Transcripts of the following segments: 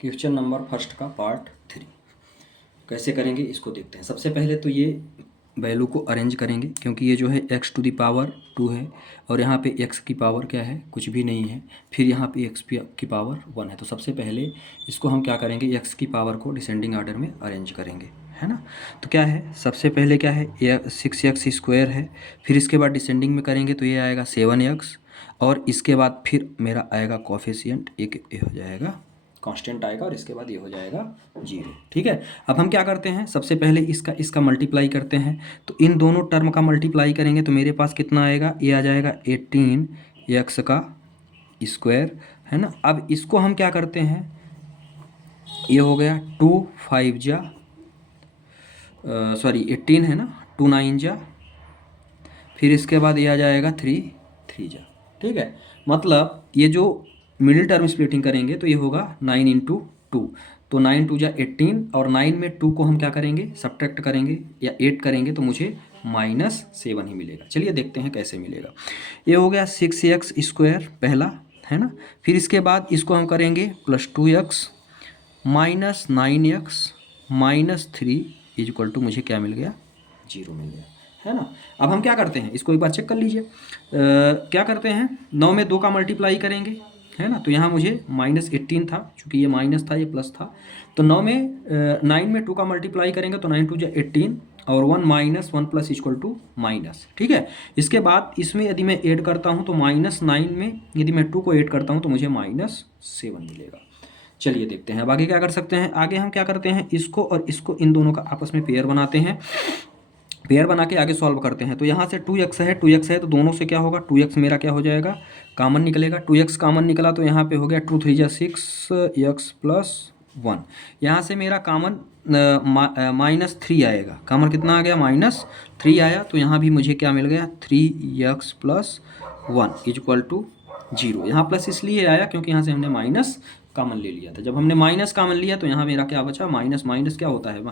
Question number first का part 3 कैसे करेंगे इसको देखते हैं। सबसे पहले तो ये वैल्यू को अरेंज करेंगे, क्योंकि ये जो है x टू द पावर 2 है और यहाँ पे x की पावर क्या है, कुछ भी नहीं है। फिर यहाँ पे x की पावर 1 है। तो सबसे पहले इसको हम क्या करेंगे, x की पावर को डिसेंडिंग ऑर्डर में अरेंज करेंगे, है ना। तो क्या है, सबसे पहले क्या है, 6x² है। फिर इसके बाद डिसेंडिंग में करेंगे तो ये आएगा 7x, और इसके बाद फिर मेरा आएगा कोफिशिएंट, एक ये हो जाएगा कांस्टेंट आएगा, और इसके बाद ये हो जाएगा 0। ठीक है। अब हम क्या करते हैं, सबसे पहले इसका मल्टीप्लाई करते हैं। तो इन दोनों टर्म का मल्टीप्लाई करेंगे तो मेरे पास कितना आएगा, ये आ जाएगा 18x का स्क्वायर, है ना। अब इसको हम क्या करते हैं, ये हो गया 2 5 जा सॉरी 18 है ना, 2 9 जा, फिर इसके बाद ये आ जाएगा 3 3 जा। ठीक है, मतलब ये जो मिडिल टर्म स्प्लिटिंग करेंगे तो ये होगा 9 इंटू 2, तो 9 2 जा 18, और 9 में 2 को हम क्या करेंगे, सब्ट्रैक्ट करेंगे या 8 करेंगे तो मुझे -7 ही मिलेगा। चलिए देखते हैं कैसे मिलेगा। ये हो गया 6x² पहला, है ना। फिर इसके बाद इसको हम करेंगे +2x -9x -3 इक्वल टू, मुझे क्या मिल गया, 0 मिल गया, है ना। अब हम क्या करते हैं, इसको एक बार चेक कर लीजिए। क्या करते हैं, 9 में 2 का मल्टीप्लाई करेंगे, है ना। तो यहाँ मुझे -18 था, चूँकि ये माइनस था ये प्लस था। तो 9 में 9 में 2 का मल्टीप्लाई करेंगे तो 9 2 जा 18, और 1 - 1 प्लस इक्वल टू माइनस। ठीक है। इसके बाद इसमें यदि मैं ऐड करता हूँ तो -9 में यदि मैं 2 को ऐड करता हूँ तो मुझे -7 मिलेगा। चलिए देखते हैं अब आगे क्या कर सकते हैं। आगे हम क्या करते हैं, इसको और इसको, इन दोनों का आपस में पेयर बनाते हैं। पेयर बना के आगे सॉल्व करते हैं। तो यहाँ से 2x है, 2x है, तो दोनों से क्या होगा, 2x मेरा क्या हो जाएगा, कॉमन निकलेगा। 2x कॉमन निकला तो यहाँ पे हो गया 2 3 जा 6x + 1। यहाँ से मेरा कॉमन -3 आएगा। कॉमन कितना आ गया, -3 आया। तो यहाँ भी मुझे क्या मिल गया, 3x + 1 इक्वल टू 0। यहाँ प्लस इसलिए आया क्योंकि यहाँ से हमने माइनस कॉमन ले लिया था। जब हमने माइनस कॉमन लिया तो यहाँ मेरा क्या बचा, माइनस माइनस क्या होता है,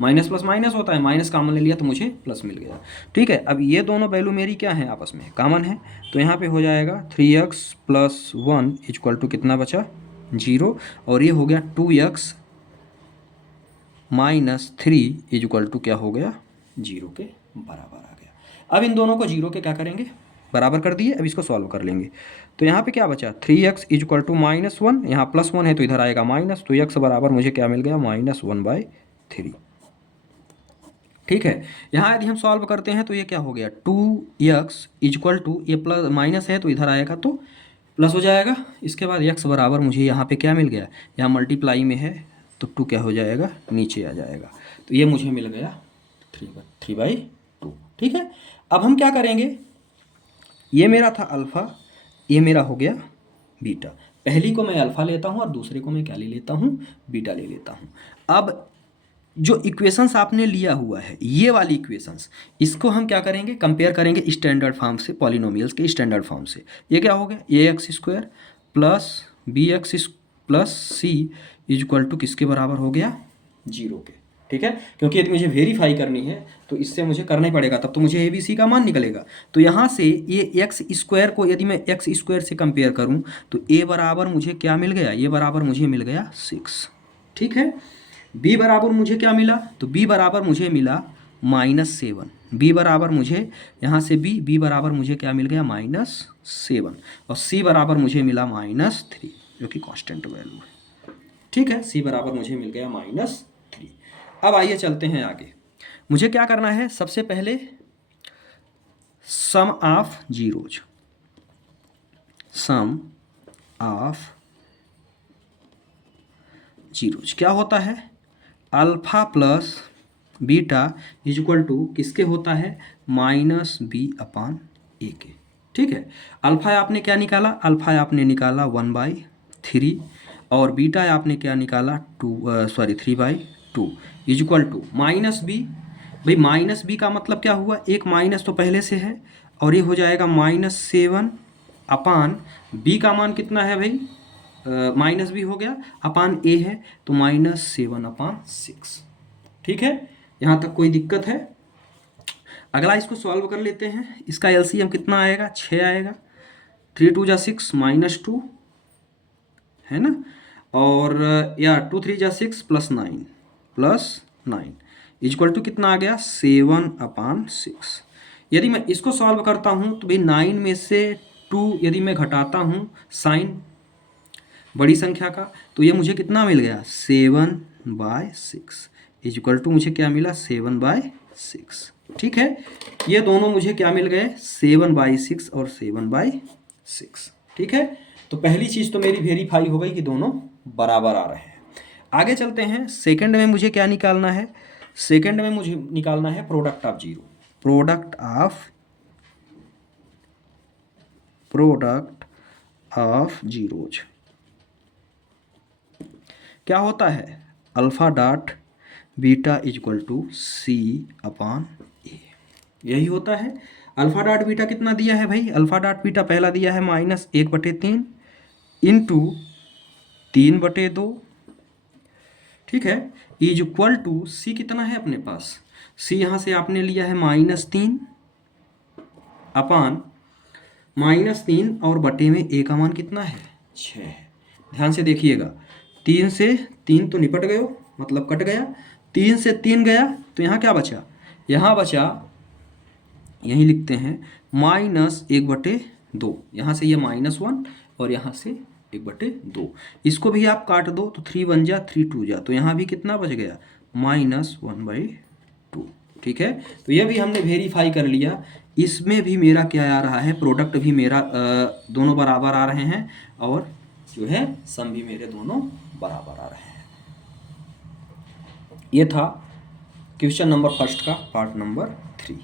माइनस प्लस माइनस होता है। माइनस कॉमन ले लिया तो मुझे प्लस मिल गया। ठीक है। अब ये दोनों वैल्यू मेरी क्या है, आपस में कॉमन है। तो यहाँ पे हो जाएगा 3x + 1 इक्वल टू कितना बचा, 0। और ये हो गया 2x - 3 इक्वल टू क्या हो गया, 0 के बराबर आ गया। अब इन दोनों को 0 के क्या करेंगे, बराबर कर दिए। अब इसको सॉल्व कर लेंगे। तो यहाँ पे क्या बचा, 3x इक्वल टू -1, यहाँ +1 है तो इधर आएगा माइनस, तो x बराबर मुझे क्या मिल गया, -1/3। ठीक है। यहाँ यदि हम सॉल्व करते हैं तो ये क्या हो गया, 2x इक्वल टू, ये प्लस माइनस है तो इधर आएगा तो प्लस हो जाएगा। इसके बाद x बराबर मुझे यहाँ पे क्या मिल गया, यहाँ मल्टीप्लाई में है तो 2 क्या हो जाएगा, नीचे आ जाएगा। तो ये मुझे मिल गया 3/2। ठीक है। अब हम क्या करेंगे, ये मेरा था अल्फ़ा, ये मेरा हो गया बीटा। पहली को मैं अल्फ़ा लेता हूँ और दूसरे को मैं क्या ले लेता हूँ, बीटा ले लेता हूँ। अब जो इक्वेशंस आपने लिया हुआ है, ये वाली इक्वेशंस, इसको हम क्या करेंगे, कंपेयर करेंगे स्टैंडर्ड फॉर्म से, पॉलिनोमियल्स के स्टैंडर्ड फॉर्म से। ये क्या हो गया, ax² + bx + c equal to किसके बराबर हो गया, 0 के। ठीक है। क्योंकि यदि मुझे वेरीफाई करनी है तो इससे मुझे करना ही पड़ेगा, तब तो मुझे ए बी सी का मान निकलेगा। तो यहाँ से ये x² को यदि मैं x² से कंपेयर करूँ तो a बराबर मुझे क्या मिल गया, ये बराबर मुझे मिल गया 6। ठीक है। b बराबर मुझे क्या मिला, तो b बराबर मुझे मिला -7। b बराबर मुझे यहाँ से b बराबर मुझे क्या मिल गया, -7, और c बराबर मुझे मिला -3, जो कि कांस्टेंट वैल्यू है। ठीक है। c बराबर मुझे मिल गया -3। अब आइए चलते हैं आगे। मुझे क्या करना है, सबसे पहले sum of zeros, sum of zeros क्या होता है, alpha plus beta equal to किसके होता है, -b/a के। ठीक है। अल्फा आपने क्या निकाला, अल्फा आपने निकाला 1/3, और बीटा आपने क्या निकाला 3/2 इक्वल टू -b। भाई -b का मतलब क्या हुआ, एक माइनस तो पहले से है, और ये हो जाएगा -7/b का मान कितना है भाई, -b हो गया, अपान a है तो -7/6। ठीक है। यहाँ तक कोई दिक्कत है। अगला इसको सॉल्व कर लेते हैं। इसका एलसीएम कितना आएगा, 6 आएगा। 3 2 जा 6 -2, है ना। और या 2 3 जा 6 प्लस 9 इक्वल टू कितना आ गया 7/6। यदि मैं इसको सॉल्व करता हूँ तो भाई 9 में से 2 यदि मैं घटाता हूँ साइन बड़ी संख्या का, तो ये मुझे कितना मिल गया 7/6 इक्वल टू मुझे क्या मिला 7/6। ठीक है, ये दोनों मुझे क्या मिल गए 7/6 और 7/6। ठीक है, तो पहली चीज़ तो मेरी वेरीफाई हो गई कि दोनों बराबर आ रहे हैं। आगे चलते हैं, सेकंड में मुझे क्या निकालना है, सेकंड में मुझे निकालना है product of zero, product of zeros. क्या होता है alpha dot beta equal to C/A, यही होता है। अल्फा डॉट बीटा कितना दिया है भाई, अल्फा डॉट बीटा पहला दिया है -1/3 इंटू 3/2। ठीक है, इज इक्वल टू सी कितना है अपने पास, सी यहाँ से आपने लिया है -3 अपान -3 और बटे में ए का मान कितना है 6 है। ध्यान से देखिएगा, 3 से 3 तो निपट गए, मतलब कट गया, 3 से 3 गया तो यहाँ क्या बचा, यहाँ बचा, यहीं लिखते हैं -1/2। यहाँ से ये -1 और यहाँ से 1/2, इसको भी आप काट दो तो 3 1 जा 3 2 जा, तो यहाँ भी कितना बच गया -1/2। ठीक है, तो ये भी हमने वेरीफाई कर लिया। इसमें भी मेरा क्या आ रहा है, प्रोडक्ट भी मेरा दोनों बराबर आ रहे हैं और जो है सम भी मेरे दोनों बराबर आ रहे हैं। ये था क्वेश्चन नंबर फर्स्ट का पार्ट नंबर 3।